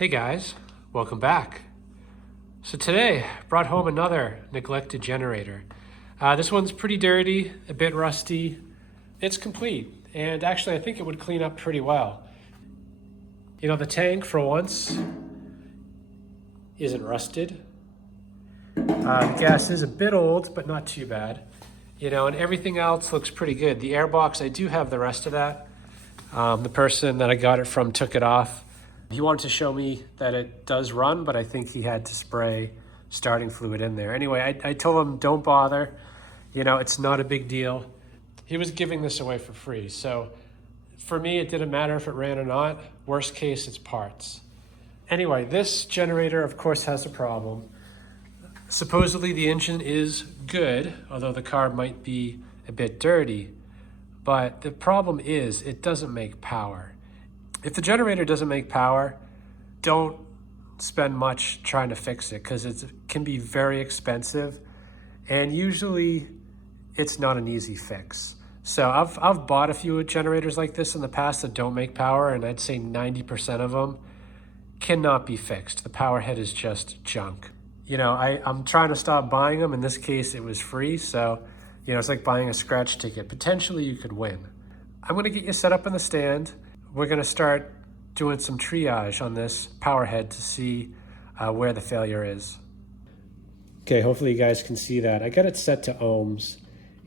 Hey guys, welcome back. So today, brought home another neglected generator. This one's pretty dirty, a bit rusty. It's complete, and actually I think it would clean up pretty well. You know, the tank, for once, isn't rusted. The gas is a bit old, but not too bad. You know, and everything else looks pretty good. The airbox, I do have the rest of that. The person that I got it from took it off. He wanted to show me that it does run, but I think he had to spray starting fluid in there. Anyway, I told him don't bother. You know, it's not a big deal. He was giving this away for free. So for me, it didn't matter if it ran or not. Worst case, it's parts. Anyway, this generator, of course, has a problem. Supposedly the engine is good, although the car might be a bit dirty. But the problem is it doesn't make power. If the generator doesn't make power, don't spend much trying to fix it because it can be very expensive, and usually it's not an easy fix. So I've bought a few generators like this in the past that don't make power, and I'd say 90% of them cannot be fixed. The power head is just junk. You know, I'm trying to stop buying them. In this case, it was free, so you know, it's like buying a scratch ticket. Potentially you could win. I'm gonna get you set up in the stand. We're gonna start doing some triage on this power head to see where the failure is. Okay, hopefully you guys can see that. I got it set to ohms,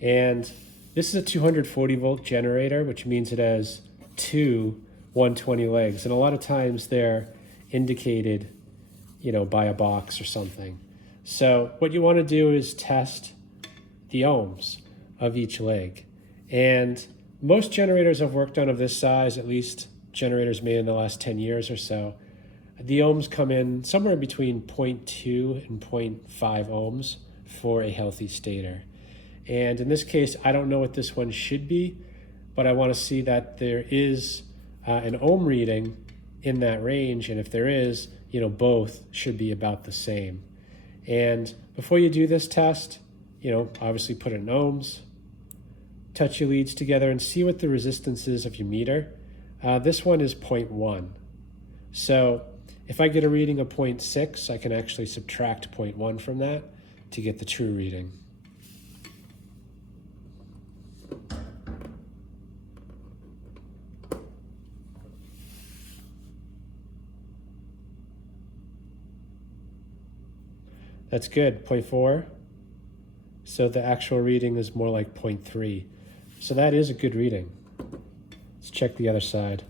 and this is a 240 volt generator, which means it has two 120 legs, and a lot of times they're indicated, you know, by a box or something. So what you wanna do is test the ohms of each leg. And most generators I've worked on of this size, at least generators made in the last 10 years or so, the ohms come in somewhere between 0.2 and 0.5 ohms for a healthy stator. And in this case, I don't know what this one should be, but I want to see that there is an ohm reading in that range. And if there is, you know, both should be about the same. And before you do this test, you know, obviously put it in ohms, touch your leads together and see what the resistance is of your meter. This one is 0.1. So if I get a reading of 0.6, I can actually subtract 0.1 from that to get the true reading. That's good, 0.4. So the actual reading is more like 0.3. So that is a good reading. Let's check the other side.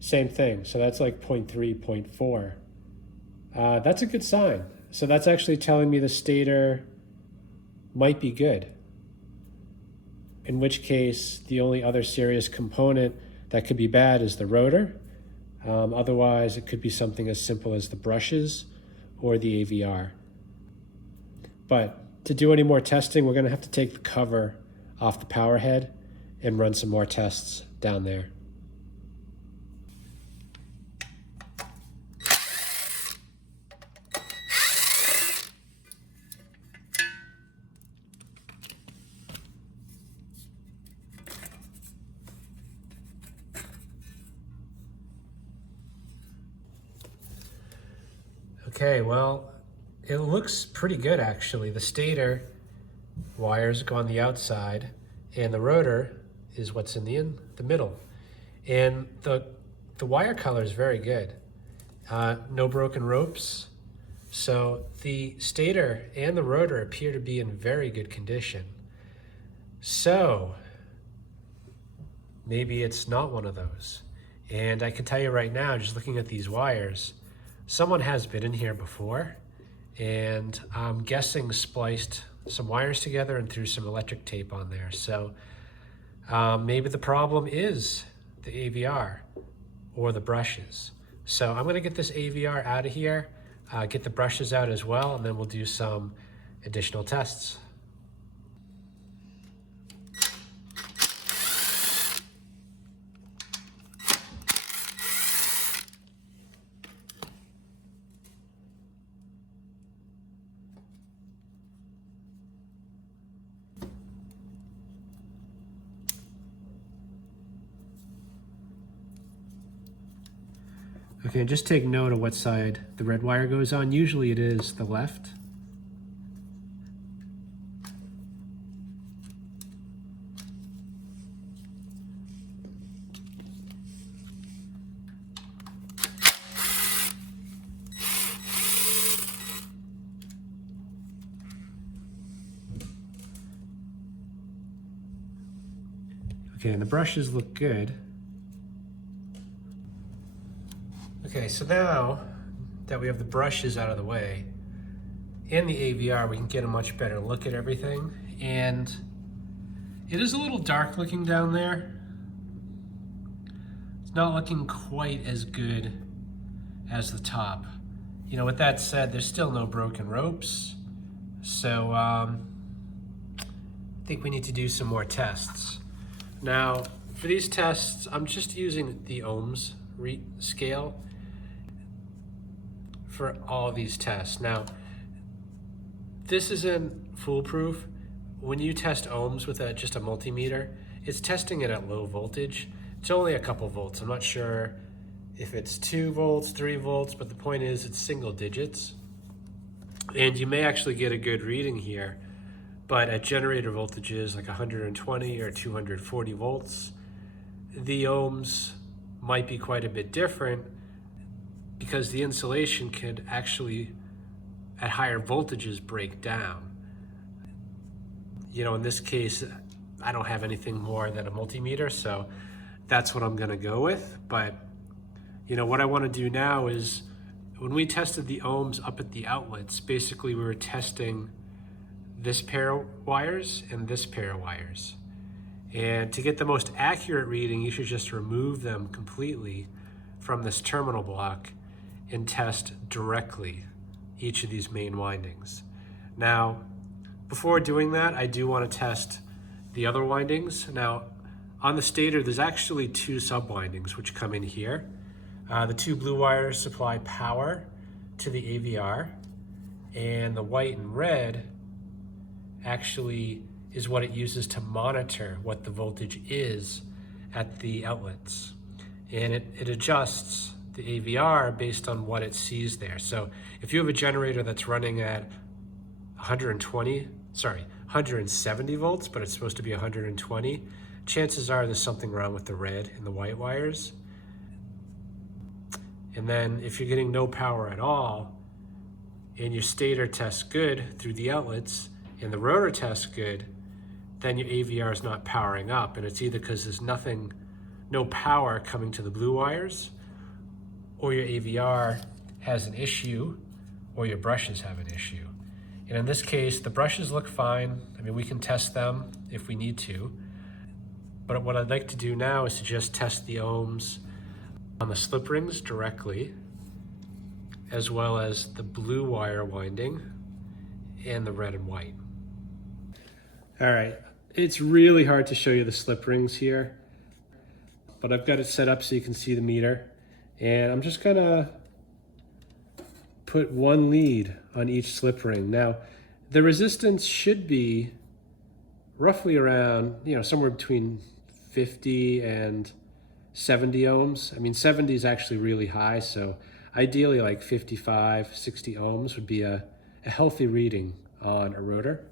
Same thing, so that's like 0.3, 0.4. That's a good sign. So that's actually telling me the stator might be good. In which case, the only other serious component that could be bad is the rotor. Otherwise, it could be something as simple as the brushes or the AVR. But to do any more testing, we're going to have to take the cover off the power head and run some more tests down there. Okay, well, it looks pretty good actually. The stator wires go on the outside and the rotor is what's in the middle. And the wire color is very good. No broken ropes. So the stator and the rotor appear to be in very good condition. So maybe it's not one of those. And I can tell you right now, just looking at these wires, someone has been in here before, and I'm guessing spliced some wires together and threw some electric tape on there. So maybe the problem is the AVR or the brushes. So I'm gonna get this AVR out of here, get the brushes out as well, and then we'll do some additional tests. Okay, just take note of what side the red wire goes on. Usually it is the left. Okay, and the brushes look good. Okay, so now that we have the brushes out of the way, in the AVR we can get a much better look at everything. And it is a little dark looking down there. It's not looking quite as good as the top. You know, with that said, there's still no broken ropes. So I think we need to do some more tests. Now, for these tests, I'm just using the ohms scale for all these tests. Now, this isn't foolproof. When you test ohms with just a multimeter, it's testing it at low voltage. It's only a couple volts. I'm not sure if it's 2 volts, 3 volts, but the point is it's single digits. And you may actually get a good reading here, but at generator voltages like 120 or 240 volts, the ohms might be quite a bit different because the insulation could actually, at higher voltages, break down. You know, in this case, I don't have anything more than a multimeter, so that's what I'm gonna go with. But, you know, what I wanna do now is, when we tested the ohms up at the outlets, basically we were testing this pair of wires and this pair of wires. And to get the most accurate reading, you should just remove them completely from this terminal block and test directly each of these main windings. Now, before doing that, I do want to test the other windings. Now, on the stator, there's actually 2 sub-windings which come in here. The 2 blue wires supply power to the AVR, and the white and red actually is what it uses to monitor what the voltage is at the outlets. And it adjusts the AVR based on what it sees there. So if you have a generator that's running at 170 volts, but it's supposed to be 120, chances are there's something wrong with the red and the white wires. And then if you're getting no power at all, and your stator tests good through the outlets, and the rotor tests good, then your AVR is not powering up. And it's either because there's no power coming to the blue wires, or your AVR has an issue, or your brushes have an issue. And in this case, the brushes look fine. I mean, we can test them if we need to. But what I'd like to do now is to just test the ohms on the slip rings directly, as well as the blue wire winding and the red and white. All right, it's really hard to show you the slip rings here, but I've got it set up so you can see the meter. And I'm just gonna put 1 lead on each slip ring. Now, the resistance should be roughly around, you know, somewhere between 50 and 70 ohms. I mean, 70 is actually really high, so ideally like 55, 60 ohms would be a healthy reading on a rotor.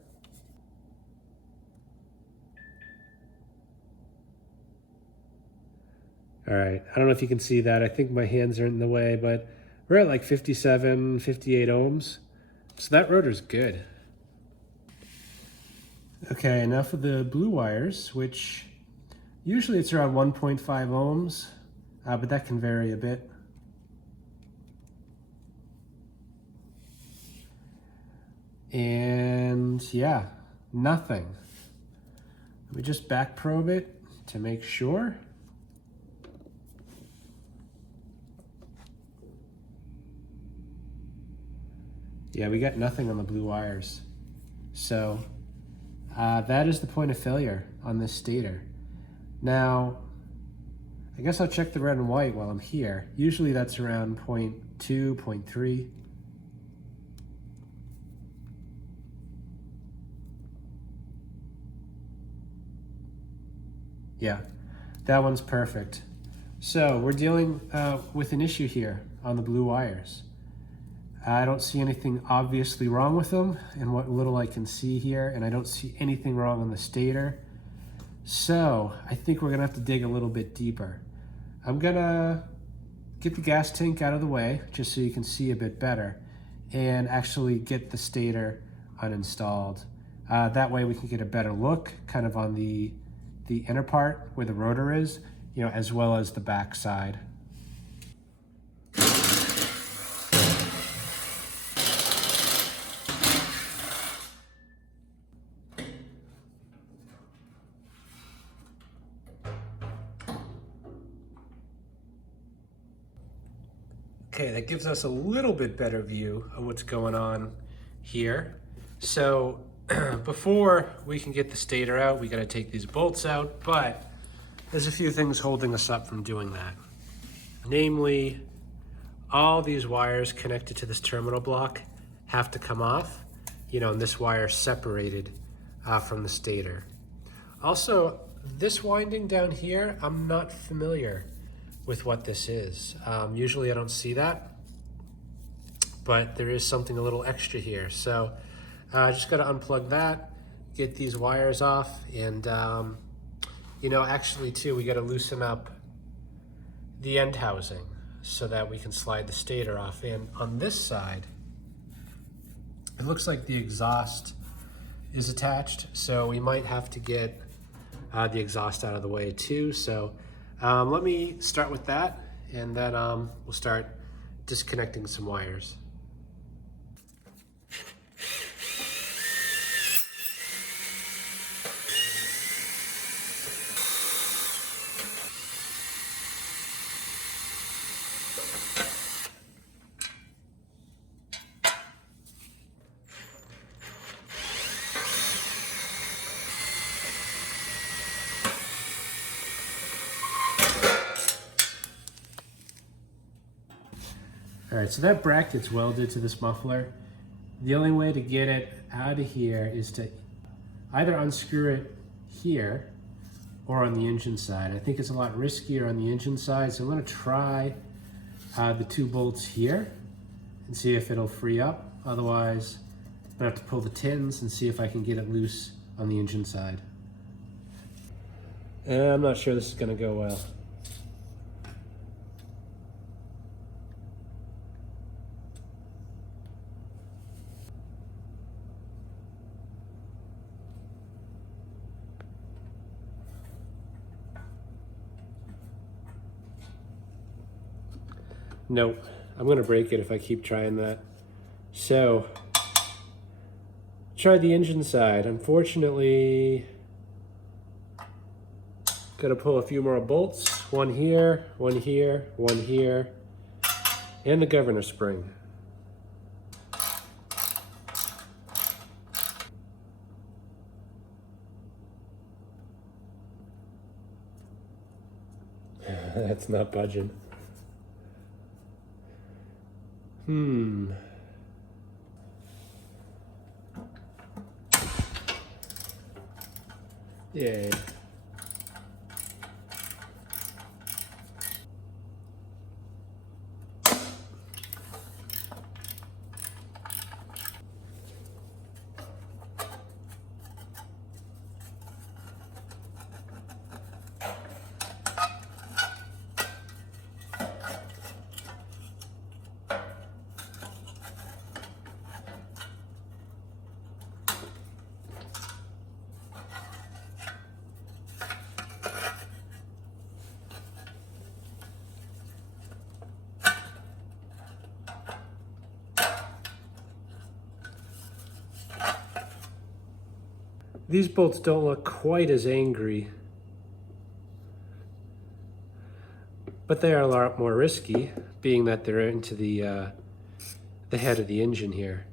All right, I don't know if you can see that. I think my hands are in the way, but we're at like 57, 58 ohms. So that rotor's good. Okay, now for the blue wires, which usually it's around 1.5 ohms, but that can vary a bit. And yeah, nothing. Let me just back probe it to make sure. Yeah, we got nothing on the blue wires. So that is the point of failure on this stator. Now, I guess I'll check the red and white while I'm here. Usually that's around 0.2, 0.3. Yeah, that one's perfect. So we're dealing with an issue here on the blue wires. I don't see anything obviously wrong with them and what little I can see here, and I don't see anything wrong on the stator. So I think we're gonna have to dig a little bit deeper. I'm gonna get the gas tank out of the way just so you can see a bit better and actually get the stator uninstalled. That way we can get a better look kind of on the inner part where the rotor is, you know, as well as the back side. Okay, that gives us a little bit better view of what's going on here. So before we can get the stator out, we gotta take these bolts out, but there's a few things holding us up from doing that. Namely, all these wires connected to this terminal block have to come off, you know, and this wire separated from the stator. Also, this winding down here, I'm not familiar with what this is. Usually I don't see that, but there is something a little extra here. So I just gotta unplug that, get these wires off, and you know, actually too, we gotta loosen up the end housing so that we can slide the stator off. And on this side, it looks like the exhaust is attached, so we might have to get the exhaust out of the way too. So let me start with that, and then we'll start disconnecting some wires. All right, so that bracket's welded to this muffler. The only way to get it out of here is to either unscrew it here or on the engine side. I think it's a lot riskier on the engine side, so I'm gonna try the 2 bolts here and see if it'll free up. Otherwise, I'm gonna have to pull the tins and see if I can get it loose on the engine side. I'm not sure this is gonna go well. Nope, I'm gonna break it if I keep trying that. So, tried the engine side. Unfortunately, gotta pull a few more bolts. One here, one here, one here, and the governor spring. That's not budging. Yay. These bolts don't look quite as angry, but they are a lot more risky, being that they're into the head of the engine here.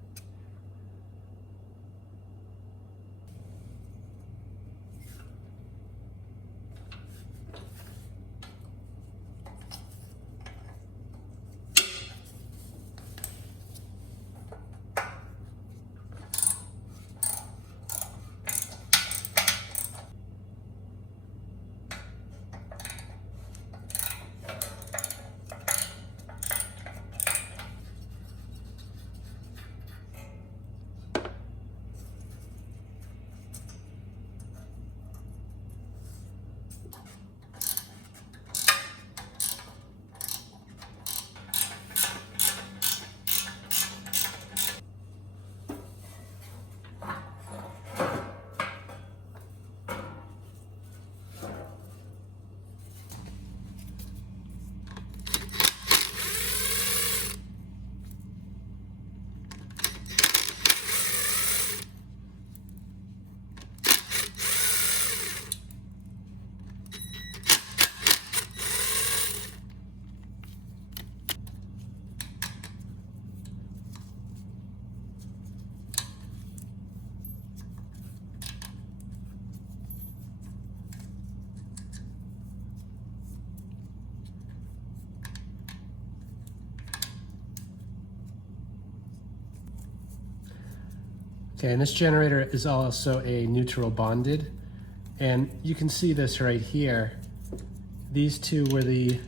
Okay, and this generator is also a neutral bonded, and you can see this right here. These two were the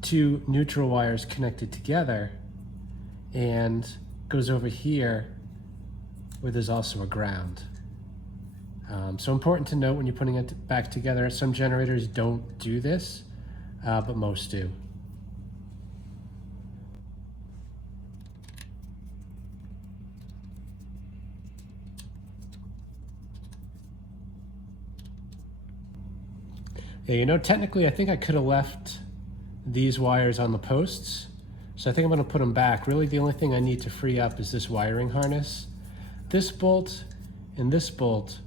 two neutral wires connected together, and goes over here where there's also a ground. So important to note when you're putting it back together. Some generators don't do this, but most do. Yeah, you know, technically I think I could have left these wires on the posts. So I think I'm going to put them back. Really the only thing I need to free up is this wiring harness. This bolt and this bolt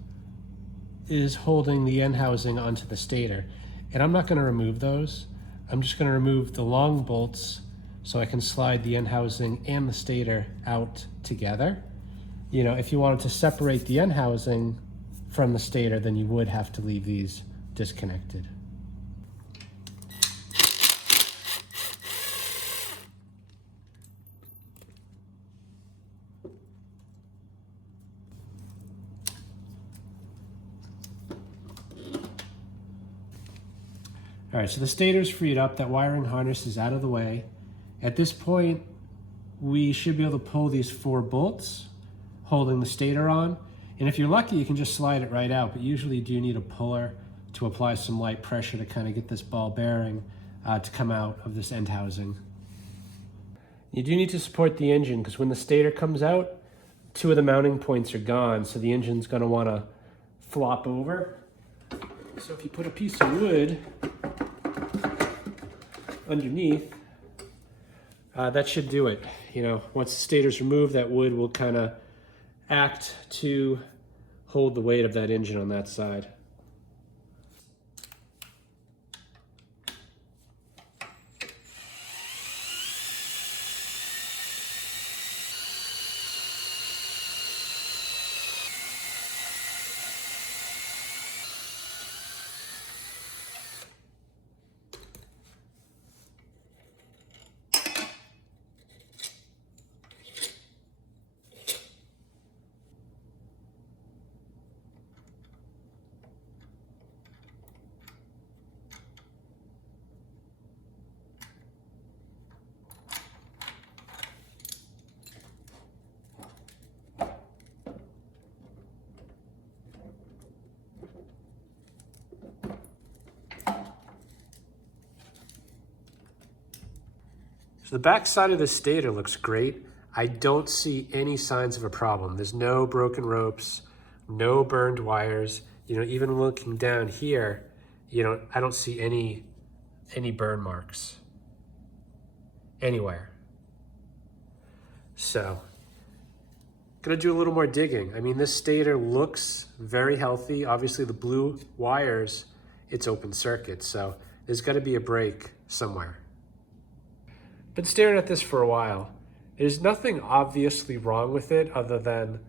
is holding the end housing onto the stator. And I'm not going to remove those. I'm just going to remove the long bolts so I can slide the end housing and the stator out together. You know, if you wanted to separate the end housing from the stator, then you would have to leave these disconnected. All right, so the stator's freed up, that wiring harness is out of the way. At this point, we should be able to pull these 4 bolts holding the stator on. And if you're lucky, you can just slide it right out, but usually you do need a puller to apply some light pressure to kind of get this ball bearing to come out of this end housing. You do need to support the engine because when the stator comes out, 2 of the mounting points are gone, so the engine's gonna wanna flop over. So if you put a piece of wood underneath, that should do it. You know, once the stator's removed, that wood will kind of act to hold the weight of that engine on that side. So the back side of the stator looks great. I don't see any signs of a problem. There's no broken ropes, no burned wires. You know, even looking down here, you know, I don't see any burn marks anywhere. So, gonna do a little more digging. I mean, this stator looks very healthy. Obviously the blue wires, it's open circuit, so there's gotta be a break somewhere. Been staring at this for a while. There's nothing obviously wrong with it other than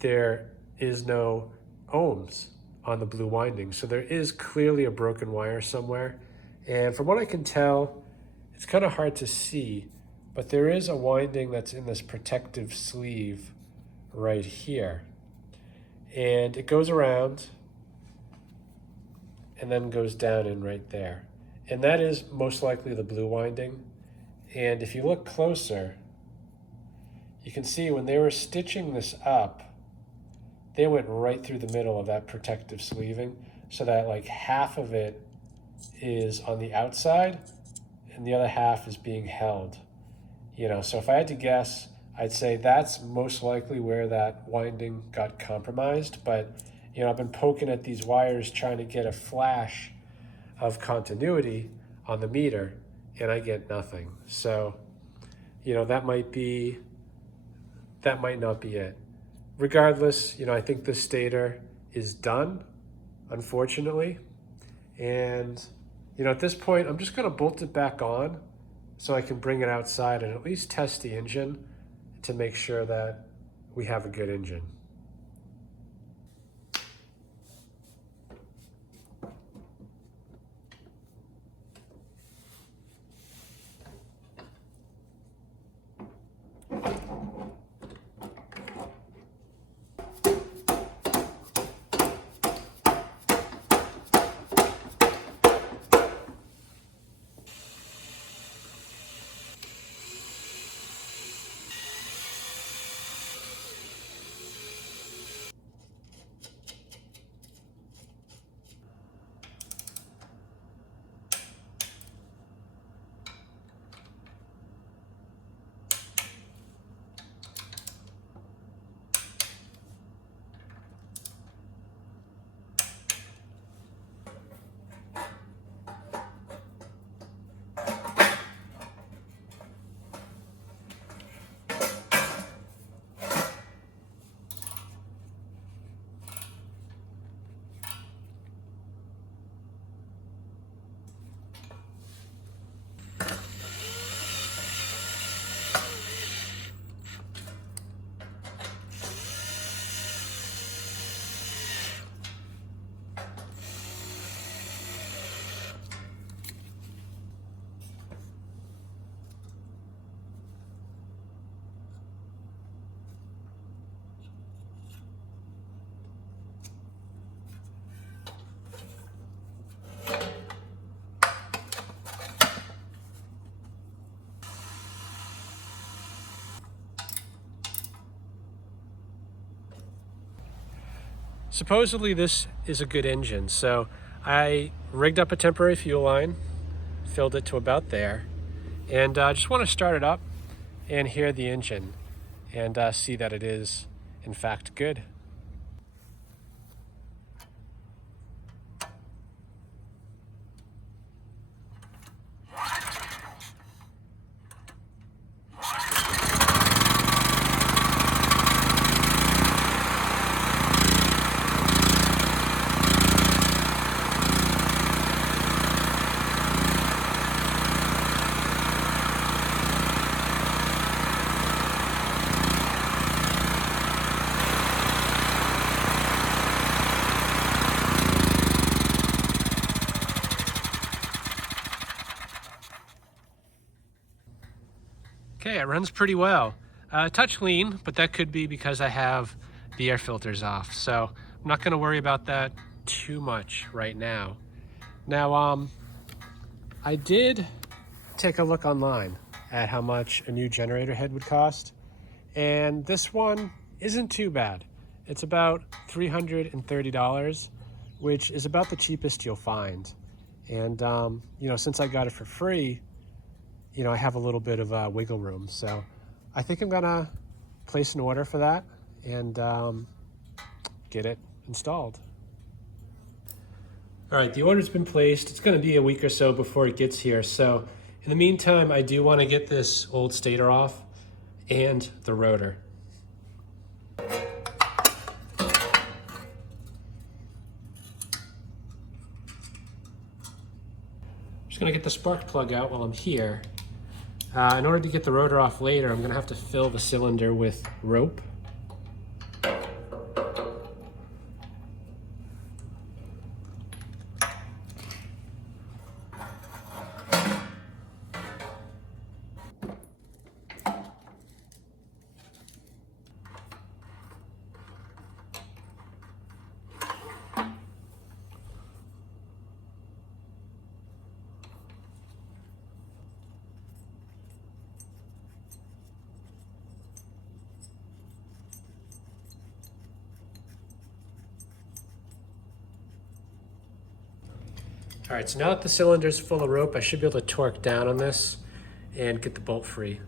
there is no ohms on the blue winding. So there is clearly a broken wire somewhere. And from what I can tell, it's kind of hard to see, but there is a winding that's in this protective sleeve right here. And it goes around and then goes down in right there. And that is most likely the blue winding. And if you look closer, you can see when they were stitching this up, they went right through the middle of that protective sleeving so that like half of it is on the outside and the other half is being held. You know, so if I had to guess, I'd say that's most likely where that winding got compromised. But, you know, I've been poking at these wires trying to get a flash of continuity on the meter and I get nothing. So, you know, that might not be it. Regardless, you know, I think this stator is done, unfortunately. And, you know, at this point, I'm just gonna bolt it back on so I can bring it outside and at least test the engine to make sure that we have a good engine. supposedly this is a good engine. So I rigged up a temporary fuel line, filled it to about there, and just want to start it up and hear the engine and see that it is in fact good. Okay, it runs pretty well. Touch lean, but that could be because I have the air filters off. So I'm not gonna worry about that too much right now. Now, I did take a look online at how much a new generator head would cost. And this one isn't too bad. It's about $330, which is about the cheapest you'll find. And, you know, since I got it for free, you know, I have a little bit of wiggle room. So I think I'm gonna place an order for that and get it installed. All right, the order's been placed. It's gonna be a week or so before it gets here. So in the meantime, I do wanna get this old stator off and the rotor. Just gonna get the spark plug out while I'm here. In order to get the rotor off later, I'm gonna have to fill the cylinder with rope. All right, so now that the cylinder's full of rope, I should be able to torque down on this and get the bolt free.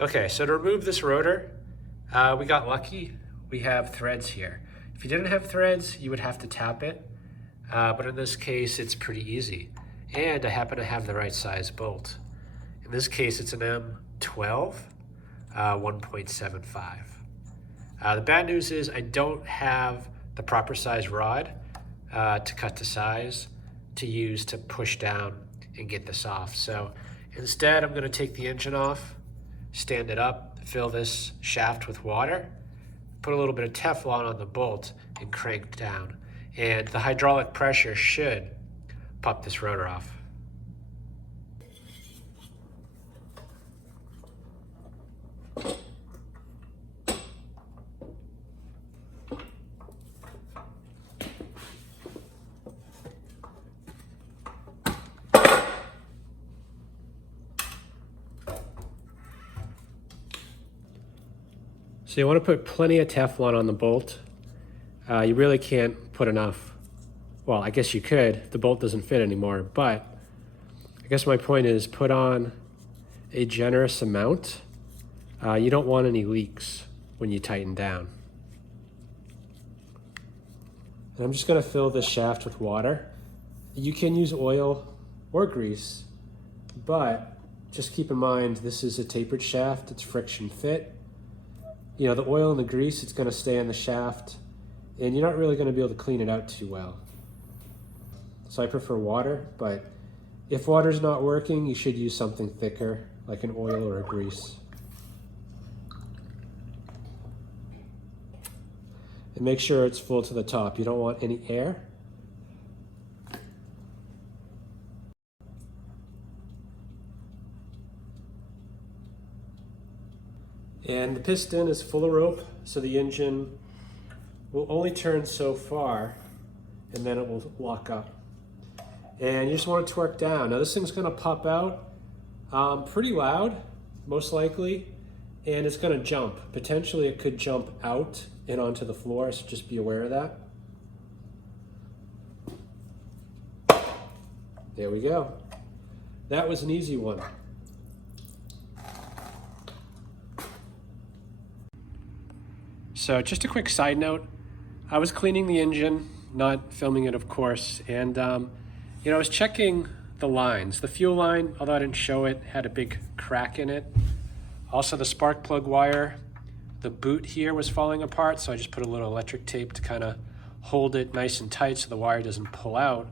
Okay, so to remove this rotor, we got lucky. We have threads here. If you didn't have threads, you would have to tap it. But in this case, it's pretty easy. And I happen to have the right size bolt. In this case, it's an M12, 1.75. The bad news is I don't have the proper size rod to cut to size to use to push down and get this off. So instead, I'm gonna take the engine off, stand it up, fill this shaft with water, put a little bit of Teflon on the bolt and crank down. And the hydraulic pressure should pop this rotor off. So you want to put plenty of Teflon on the bolt. You really can't put enough. Well, I guess you could. The bolt doesn't fit anymore, but I guess my point is put on a generous amount. You don't want any leaks when you tighten down. And I'm just going to fill this shaft with water. You can use oil or grease, but just keep in mind this is a tapered shaft. It's friction fit. You know, the oil and the grease, it's going to stay in the shaft, and you're not really going to be able to clean it out too well. So I prefer water, but if water's not working, you should use something thicker, like an oil or a grease. And make sure it's full to the top. You don't want any air. And the piston is full of rope, so the engine will only turn so far and then it will lock up. And you just want it to torque down. Now this thing's gonna pop out pretty loud, most likely, and it's gonna jump. Potentially it could jump out and onto the floor, so just be aware of that. There we go. That was an easy one. So just a quick side note, I was cleaning the engine, not filming it of course, and you know, I was checking the lines. The fuel line, although I didn't show it, had a big crack in it. Also the spark plug wire, the boot here was falling apart, so I just put a little electric tape to kind of hold it nice and tight so the wire doesn't pull out.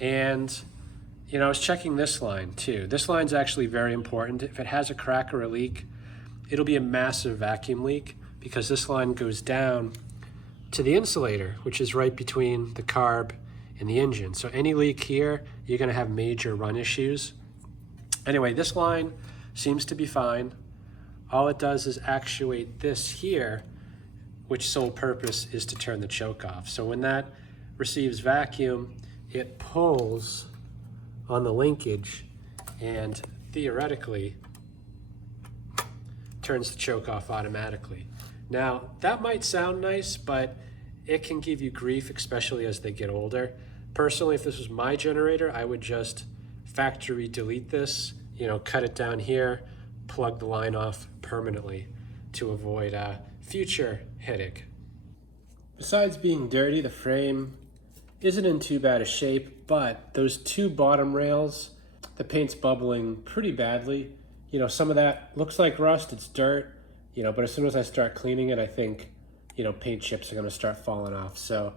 And you know, I was checking this line too. This line's actually very important. If it has a crack or a leak, it'll be a massive vacuum leak, because this line goes down to the insulator, which is right between the carb and the engine. So any leak here, you're gonna have major run issues. Anyway, this line seems to be fine. All it does is actuate this here, which sole purpose is to turn the choke off. So when that receives vacuum, it pulls on the linkage and theoretically turns the choke off automatically. Now, that might sound nice, but it can give you grief, especially as they get older. Personally, if this was my generator, I would just factory delete this, you know, cut it down here, plug the line off permanently to avoid a future headache. Besides being dirty, the frame isn't in too bad a shape, but those two bottom rails, the paint's bubbling pretty badly. You know, some of that looks like rust, it's dirt, you know, but as soon as I start cleaning it, I think, you know, paint chips are gonna start falling off. So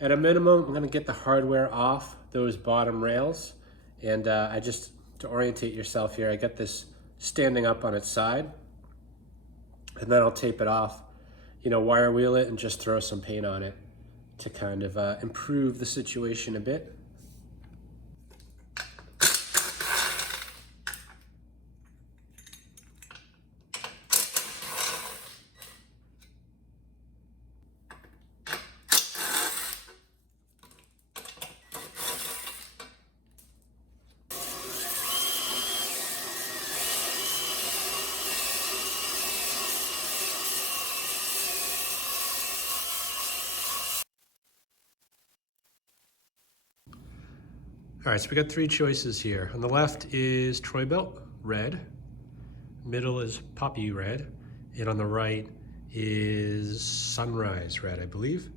at a minimum, I'm gonna get the hardware off those bottom rails. And I just, to orientate yourself here, I got this standing up on its side, and then I'll tape it off, you know, wire wheel it and just throw some paint on it to kind of improve the situation a bit. All right, so we got three choices here. On the left is Troy-Bilt, red. Middle is Poppy red. And on the right is Sunrise red, I believe.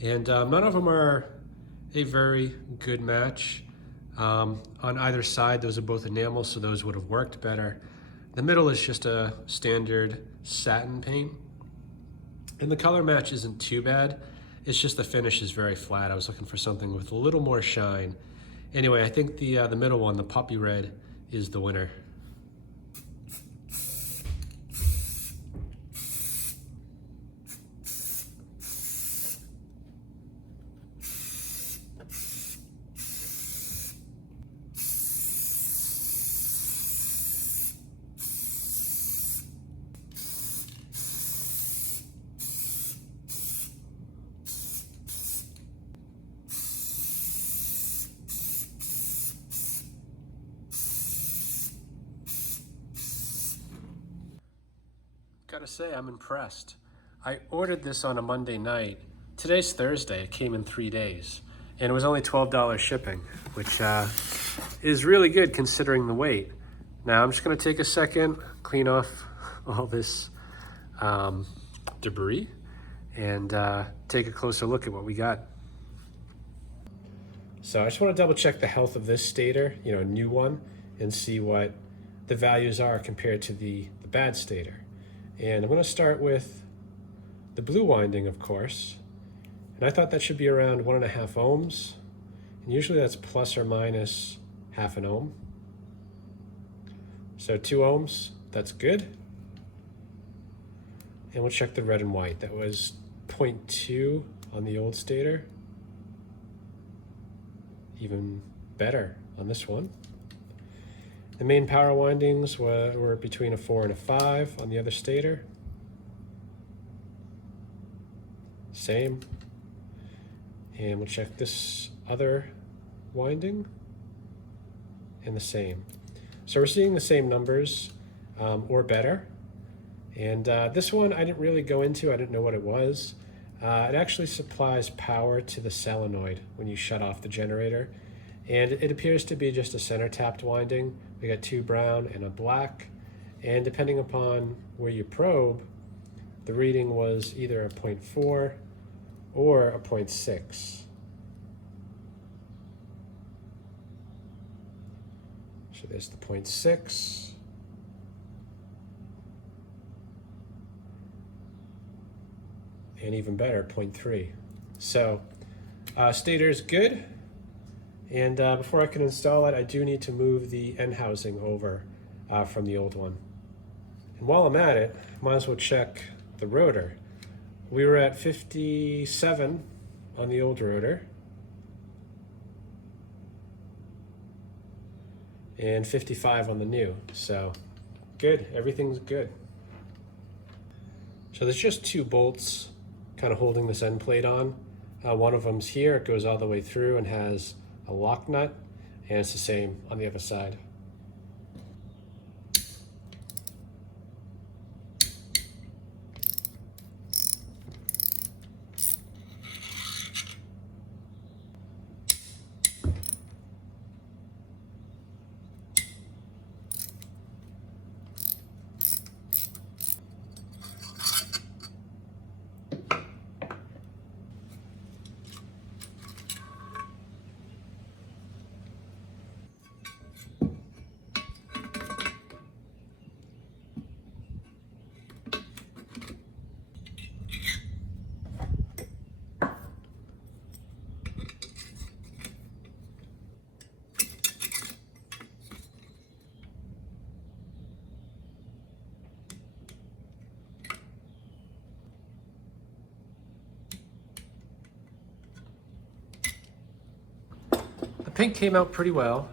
And none of them are a very good match. On either side, those are both enamel, so those would have worked better. The middle is just a standard satin paint. And the color match isn't too bad. It's just the finish is very flat. I was looking for something with a little more shine. Anyway, I think the middle one, the Poppy red, is the winner. Gotta say, I'm impressed. I ordered this on a Monday night. Today's Thursday, it came in 3 days. And it was only $12 shipping, which is really good considering the weight. Now I'm just gonna take a second, clean off all this debris, and take a closer look at what we got. So I just wanna double check the health of this stator, you know, a new one, and see what the values are compared to the bad stator. And I'm gonna start with the blue winding, of course. And I thought that should be around 1.5 ohms. And usually that's plus or minus half an ohm. So 2 ohms, that's good. And we'll check the red and white. That was 0.2 on the old stator. Even better on this one. The main power windings were between a 4 and a 5 on the other stator. Same. And we'll check this other winding, and the same. So we're seeing the same numbers or better. And this one I didn't really go into, I didn't know what it was. It actually supplies power to the solenoid when you shut off the generator. And it appears to be just a center tapped winding. We got 2 brown and a black. And depending upon where you probe, the reading was either a 0.4 or a 0.6. So there's the 0.6. And even better, 0.3. So stator is good. And before I can install it, I do need to move the end housing over from the old one. And while I'm at it, might as well check the rotor. We were at 57 on the old rotor. And 55 on the new. So good, everything's good. So there's just 2 bolts kind of holding this end plate on. One of them's here, it goes all the way through and has a lock nut, and it's the same on the other side. The paint came out pretty well,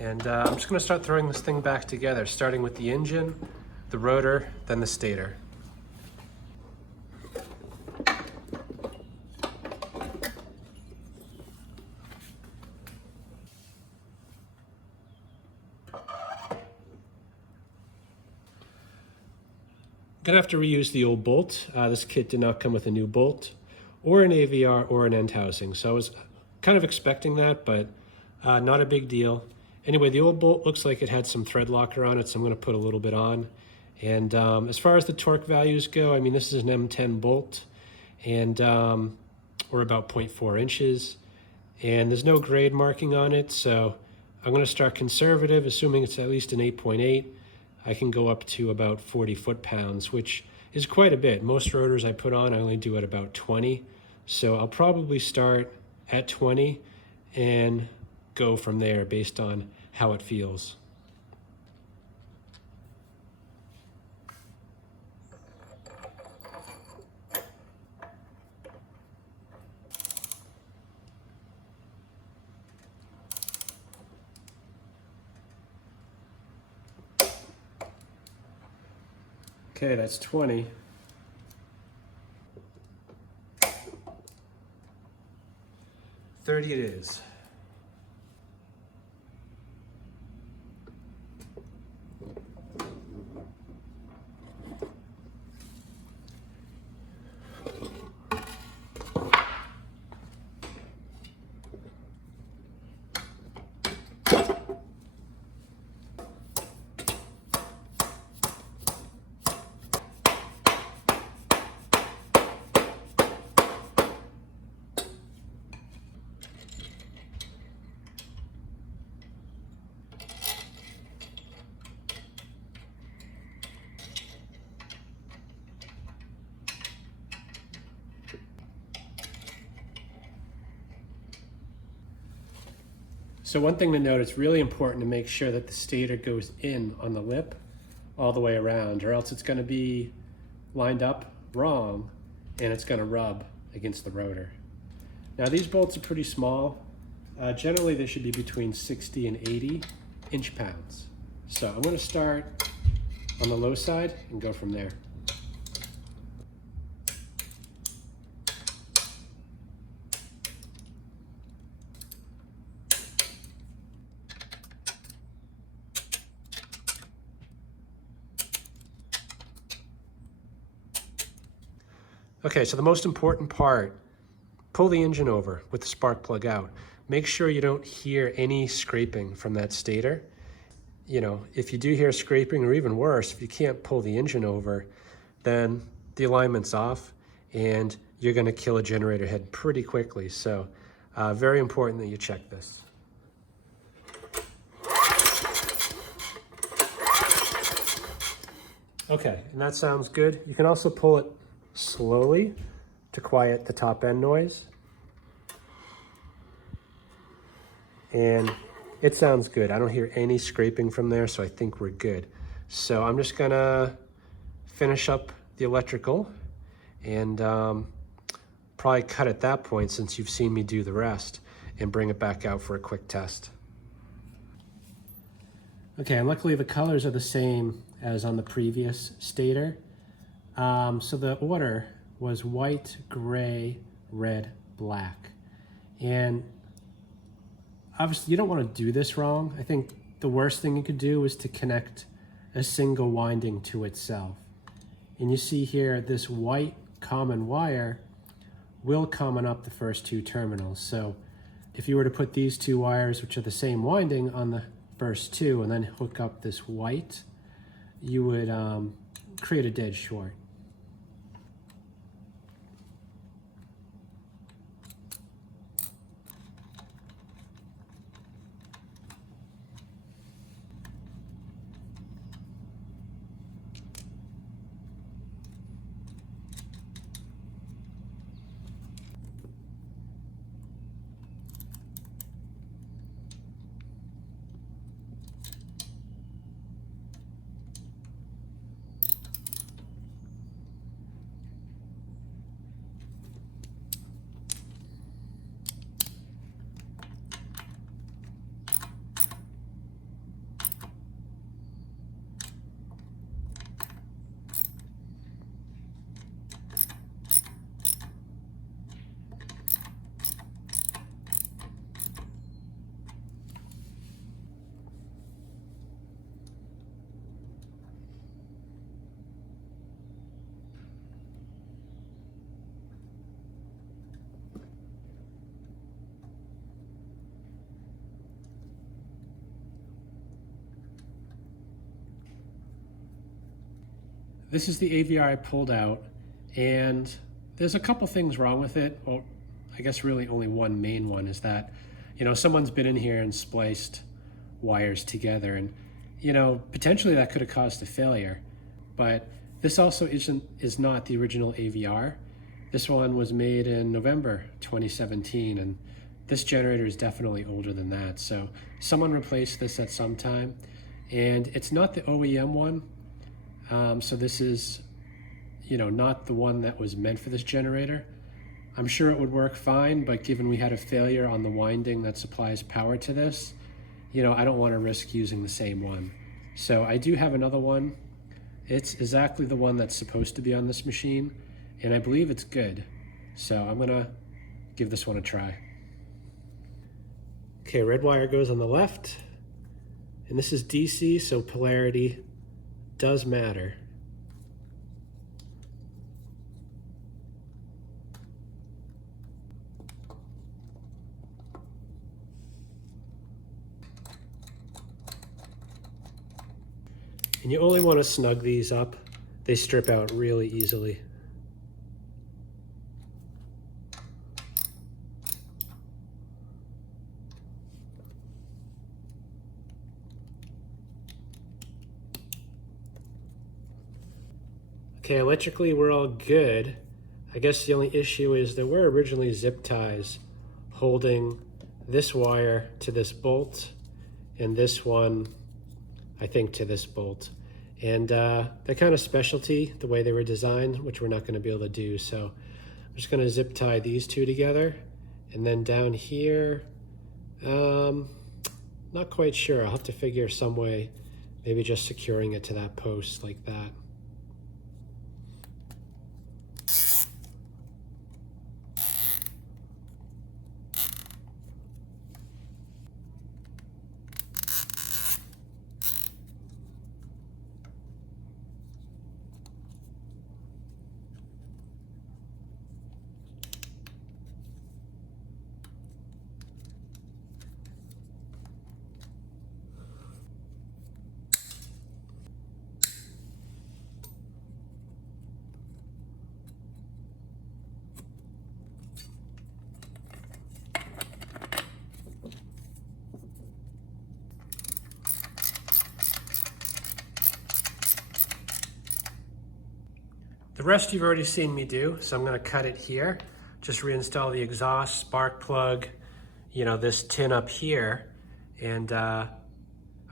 and I'm just going to start throwing this thing back together, starting with the engine, the rotor, then the stator. Gonna have to reuse the old bolt. This kit did not come with a new bolt or an AVR or an end housing, so I was kind of expecting that, but not a big deal. Anyway, the old bolt looks like it had some thread locker on it, so I'm gonna put a little bit on. And as far as the torque values go, I mean, this is an M10 bolt, and or about 0.4 inches, and there's no grade marking on it, so I'm gonna start conservative, assuming it's at least an 8.8. I can go up to about 40 foot-pounds, which is quite a bit. Most rotors I put on, I only do at about 20. So I'll probably start at 20 and go from there based on how it feels. Okay, that's 20. $30 it is. So one thing to note, it's really important to make sure that the stator goes in on the lip all the way around, or else it's going to be lined up wrong and it's going to rub against the rotor. Now these bolts are pretty small. Generally they should be between 60 and 80 inch-pounds. So I'm going to start on the low side and go from there. Okay, so the most important part, pull the engine over with the spark plug out. Make sure you don't hear any scraping from that stator. You know, if you do hear scraping, or even worse, if you can't pull the engine over, then the alignment's off and you're gonna kill a generator head pretty quickly. So very important that you check this. Okay, and that sounds good. You can also pull it slowly to quiet the top end noise. And it sounds good. I don't hear any scraping from there, so I think we're good. So I'm just gonna finish up the electrical and probably cut at that point, since you've seen me do the rest, and bring it back out for a quick test. Okay, and luckily the colors are the same as on the previous stator. So the order was white, gray, red, black. And obviously you don't want to do this wrong. I think the worst thing you could do is to connect a single winding to itself. And you see here, this white common wire will common up the first two terminals. So if you were to put these two wires, which are the same winding, on the first two and then hook up this white, you would create a dead short. This is the AVR I pulled out, and there's a couple things wrong with it. Well, I guess really only one main one is that, you know, someone's been in here and spliced wires together, and, you know, potentially that could have caused a failure. But this also is not the original AVR. This one was made in November 2017, and this generator is definitely older than that. So someone replaced this at some time, and it's not the OEM one. So this is, you know, not the one that was meant for this generator. I'm sure it would work fine, but given we had a failure on the winding that supplies power to this, you know, I don't want to risk using the same one. So I do have another one. It's exactly the one that's supposed to be on this machine, and I believe it's good. So I'm gonna give this one a try. Okay, red wire goes on the left, and this is DC, so polarity does matter. And you only want to snug these up. They strip out really easily. Okay, electrically we're all good. I guess the only issue is there were originally zip ties holding this wire to this bolt and this one, I think, to this bolt. And they're kind of specialty the way they were designed, which we're not going to be able to do. So I'm just going to zip tie these two together. And then down here, not quite sure. I'll have to figure some way Maybe just securing it to that post like that. The rest you've already seen me do, so I'm going to cut it here. Just reinstall the exhaust, spark plug, you know, this tin up here, and I'll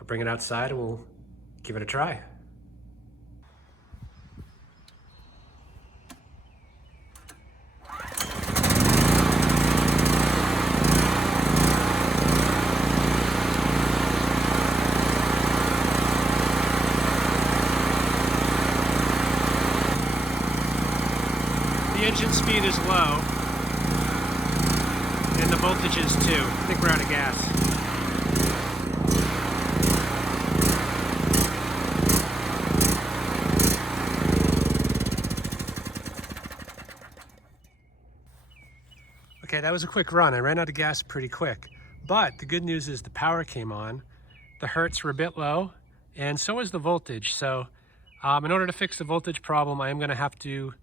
bring it outside and we'll give it a try. The engine speed is low, and the voltage is too. I think we're out of gas. Okay, that was a quick run. I ran out of gas pretty quick, but the good news is the power came on. The hertz were a bit low, and so is the voltage. So in order to fix the voltage problem, I am going to have to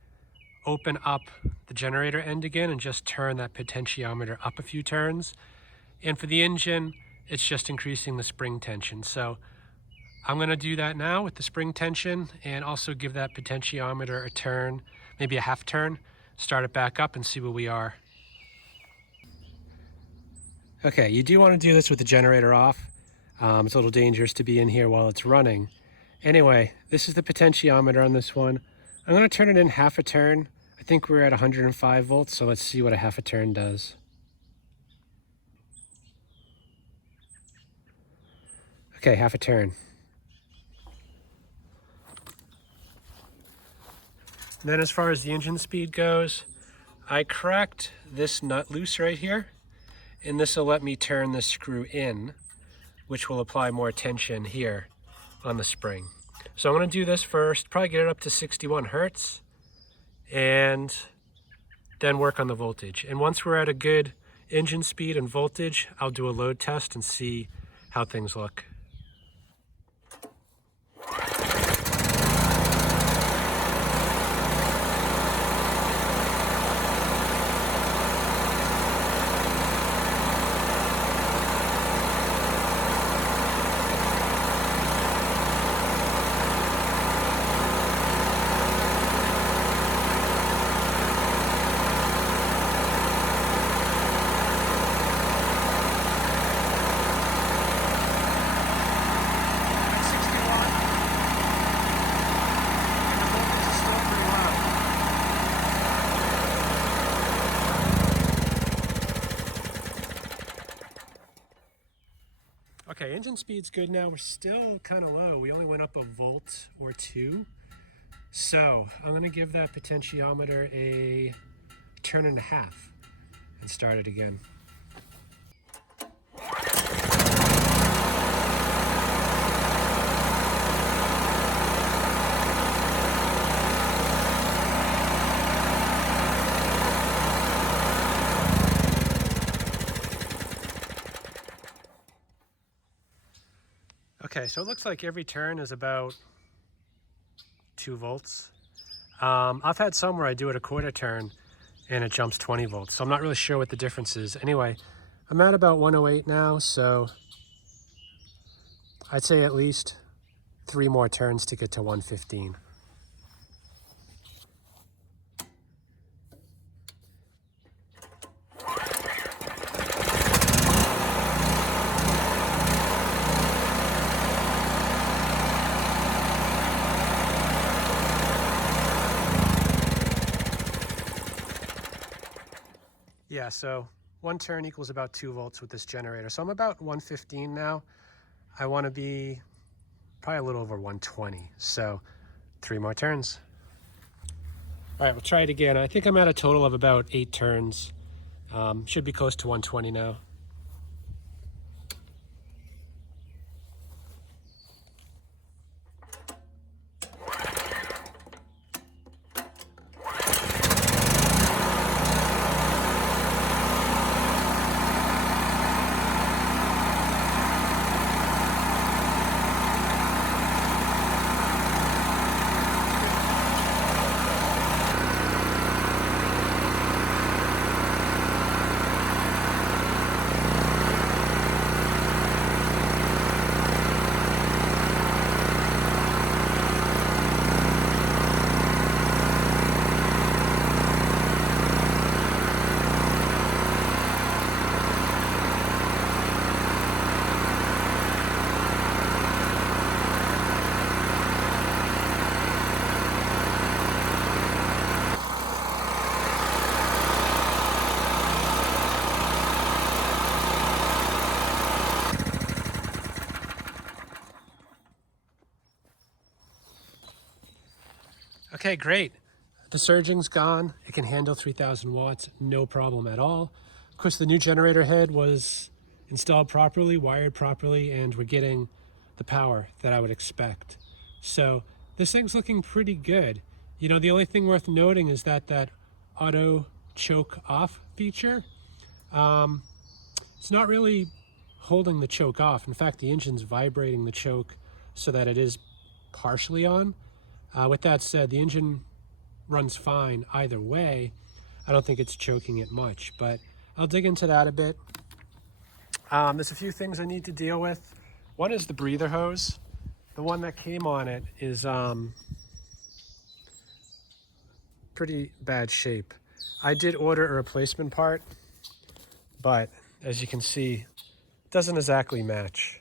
open up the generator end again and just turn that potentiometer up a few turns. And for the engine, it's just increasing the spring tension. So I'm going to do that now with the spring tension and also give that potentiometer a turn, maybe a half turn, start it back up and see where we are. Okay, you do want to do this with the generator off. It's a little dangerous to be in here while it's running. Anyway, this is the potentiometer on this one. I'm going to turn it in half a turn. I think we're at 105 volts, so let's see what a half a turn does. Okay, half a turn. And then as far as the engine speed goes, I cracked this nut loose right here, and this will let me turn the screw in, which will apply more tension here on the spring. So I'm going to do this first, probably get it up to 61 hertz, and then work on the voltage. And once we're at a good engine speed and voltage, I'll do a load test and see how things look. Okay, engine speed's good now. We're still kind of low. We only went up a volt or two. So I'm gonna give that potentiometer a turn and a half and start it again. Okay, so it looks like every turn is about 2 volts. I've had some where I do it a quarter turn and it jumps 20 volts. So I'm not really sure what the difference is. Anyway, I'm at about 108 now, so I'd say at least 3 more turns to get to 115. Yeah, so 1 turn equals about 2 volts with this generator. So I'm about 115 now. I want to be probably a little over 120. So 3 more turns. All right, we'll try it again. I think I'm at a total of about 8 turns. Should be close to 120 now. Okay, great. The surging's gone. It can handle 3,000 watts, no problem at all. Of course, the new generator head was installed properly, wired properly, and we're getting the power that I would expect. So this thing's looking pretty good. You know, the only thing worth noting is that auto choke off feature, it's not really holding the choke off. In fact, the engine's vibrating the choke so that it is partially on. With that said, the engine runs fine either way. I don't think it's choking it much, but I'll dig into that a bit. There's a few things I need to deal with. One is the breather hose. The one that came on it is pretty bad shape. I did order a replacement part, but as you can see, it doesn't exactly match.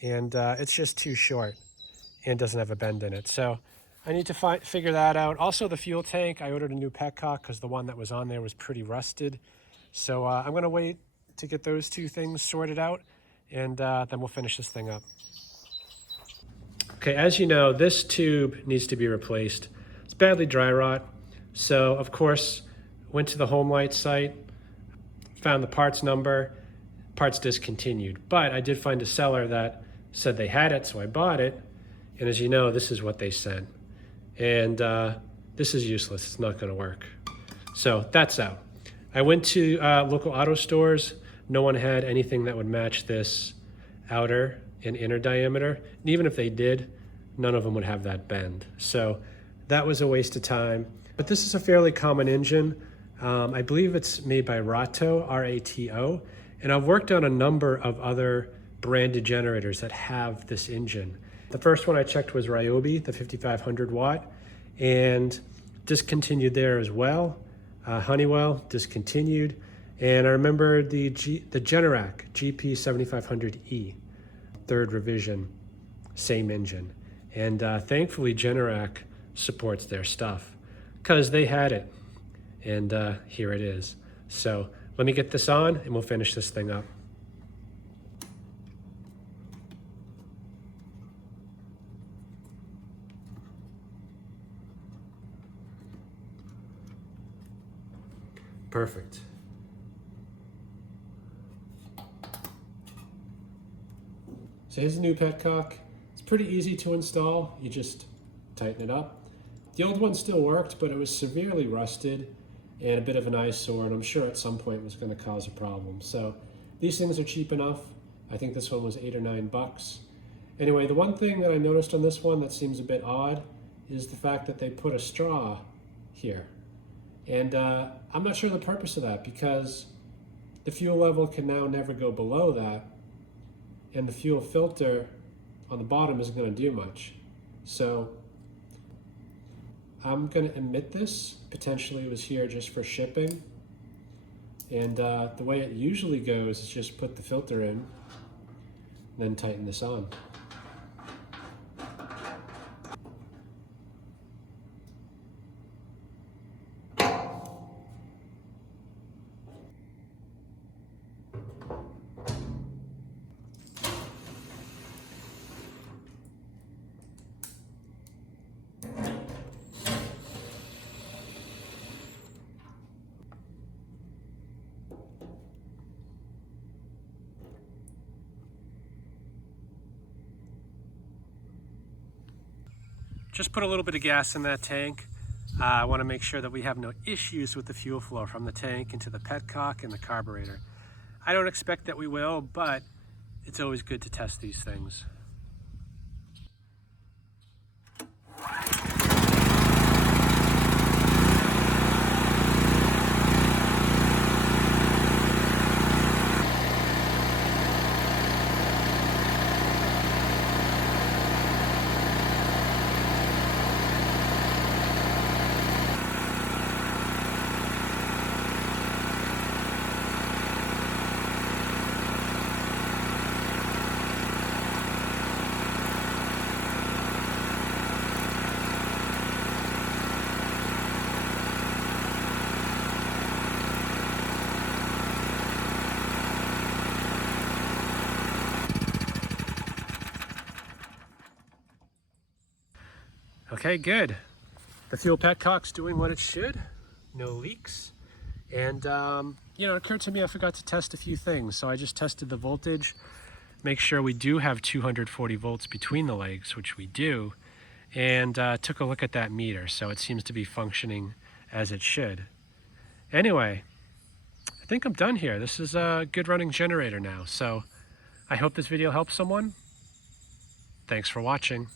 And it's just too short and doesn't have a bend in it. So I need to figure that out. Also the fuel tank, I ordered a new petcock because the one that was on there was pretty rusted. So I'm gonna wait to get those 2 things sorted out, and then we'll finish this thing up. Okay, as you know, this tube needs to be replaced. It's badly dry rot. So of course, went to the Homelite site, found the parts number, parts discontinued. But I did find a seller that said they had it, so I bought it. And as you know, this is what they sent. And this is useless, it's not gonna work. So that's out. I went to local auto stores. No one had anything that would match this outer and inner diameter. And even if they did, none of them would have that bend. So that was a waste of time. But this is a fairly common engine. I believe it's made by Rato, R-A-T-O. And I've worked on a number of other branded generators that have this engine. The first one I checked was Ryobi, the 5500 watt, and discontinued there as well. Honeywell discontinued. And I remember the Generac GP7500E, 3rd revision, same engine. And thankfully Generac supports their stuff because they had it. And here it is. So let me get this on and we'll finish this thing up. Perfect. So here's the new petcock. It's pretty easy to install. You just tighten it up. The old one still worked, but it was severely rusted and a bit of an eyesore, and I'm sure at some point was going to cause a problem. So these things are cheap enough. I think this one was $8 or $9. Anyway, the one thing that I noticed on this one that seems a bit odd is the fact that they put a straw here. And I'm not sure the purpose of that, because the fuel level can now never go below that, and the fuel filter on the bottom isn't going to do much. So I'm going to omit this. Potentially it was here just for shipping. And the way it usually goes is just put the filter in, then tighten this on. just put a little bit of gas in that tank. I want to make sure that we have no issues with the fuel flow from the tank into the petcock and the carburetor. I don't expect that we will, but it's always good to test these things. Okay, good. The fuel petcock's doing what it should. No leaks. And, you know, it occurred to me I forgot to test a few things. So I just tested the voltage, make sure we do have 240 volts between the legs, which we do, and took a look at that meter. So it seems to be functioning as it should. Anyway, I think I'm done here. This is a good running generator now. So I hope this video helps someone. Thanks for watching.